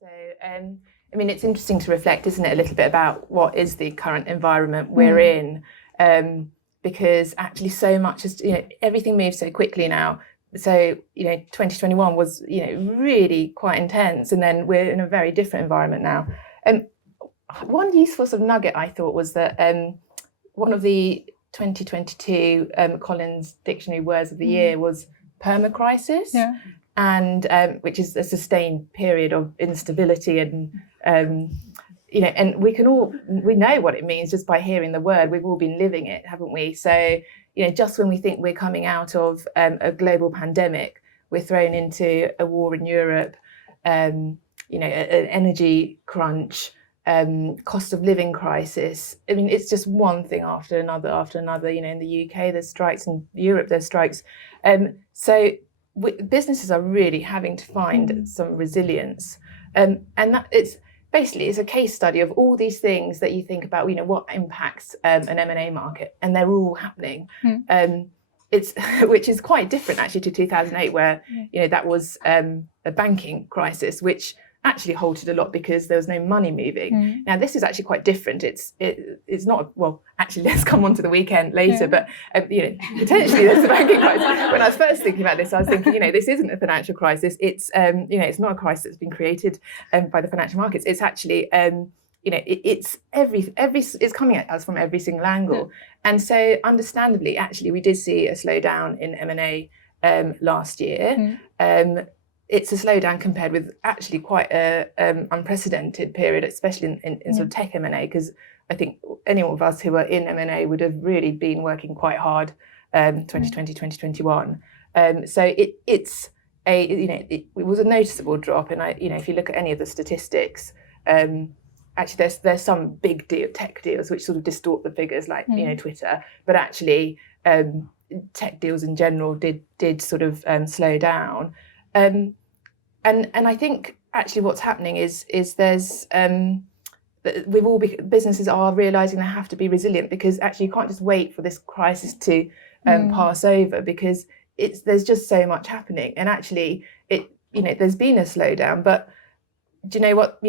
So, I mean, it's interesting to reflect, isn't it, a little bit about what is the current environment we're in, because actually so much is, everything moves so quickly now. So, 2021 was, really quite intense, and then we're in a very different environment now. And one useful sort of nugget I thought was that one of the 2022 Collins Dictionary Words of the Year was permacrisis. Yeah. And which is a sustained period of instability, and and we know what it means just by hearing the word. We've all been living it, haven't we? So just when we think we're coming out of a global pandemic, we're thrown into a war in Europe, an energy crunch, cost of living crisis. I mean, it's just one thing after another. In the UK there's strikes, in Europe there's strikes, so businesses are really having to find some resilience, and that it's a case study of all these things that you think about, what impacts an M&A market, and they're all happening. It's which is quite different actually to 2008, where that was a banking crisis, which actually halted a lot because there was no money moving. Now this is actually quite different. It's not, well, actually let's come on to the weekend later, but potentially there's a banking crisis. When I was first thinking about this, I was thinking, this isn't a financial crisis. It's it's not a crisis that's been created by the financial markets. It's actually it's it's coming at us from every single angle. And so understandably, actually, we did see a slowdown in M&A last year. It's a slowdown compared with actually quite a unprecedented period, especially in sort of tech M&A, because I think any of us who are in M&A would have really been working quite hard 2020, 2021. So it was a noticeable drop. And if you look at any of the statistics, actually there's some big tech deals which sort of distort the figures, like Twitter, but actually tech deals in general did sort of slow down. And I think actually what's happening is there's businesses are realizing they have to be resilient, because actually you can't just wait for this crisis to pass over, because there's just so much happening. And actually there's been a slowdown, but do you know what?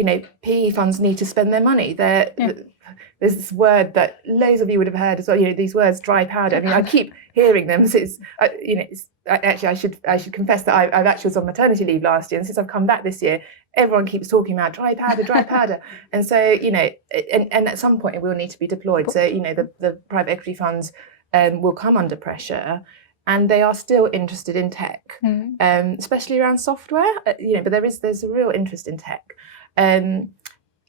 PE funds need to spend their money. There's this word that loads of you would have heard as well. These words, dry powder. I mean, I keep hearing them. So actually, I should confess that I've actually was on maternity leave last year, and since I've come back this year, everyone keeps talking about dry powder. And so and at some point it will need to be deployed. So the private equity funds will come under pressure. And they are still interested in tech, especially around software. But there's a real interest in tech.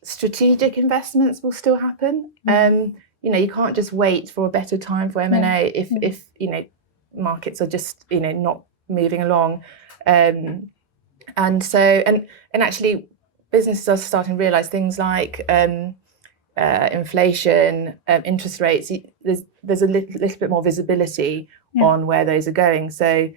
Strategic investments will still happen. You can't just wait for a better time for M&A if markets are just not moving along. And actually businesses are starting to realise things like inflation, interest rates. There's a little bit more visibility on where those are going. So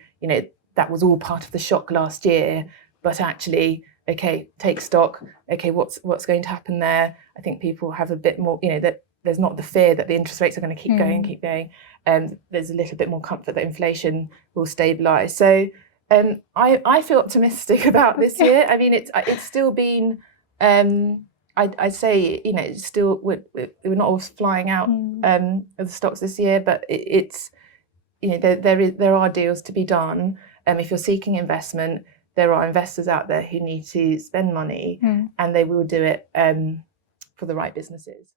that was all part of the shock last year, but actually, okay, take stock. Okay, what's going to happen there? I think people have a bit more, that there's not the fear that the interest rates are going to keep going. There's a little bit more comfort that inflation will stabilise. So I feel optimistic about this year. I mean, it's still been. I'd say it's still we're not all flying out of the stocks this year, but it's there are deals to be done. If you're seeking investment, there are investors out there who need to spend money, and they will do it for the right businesses.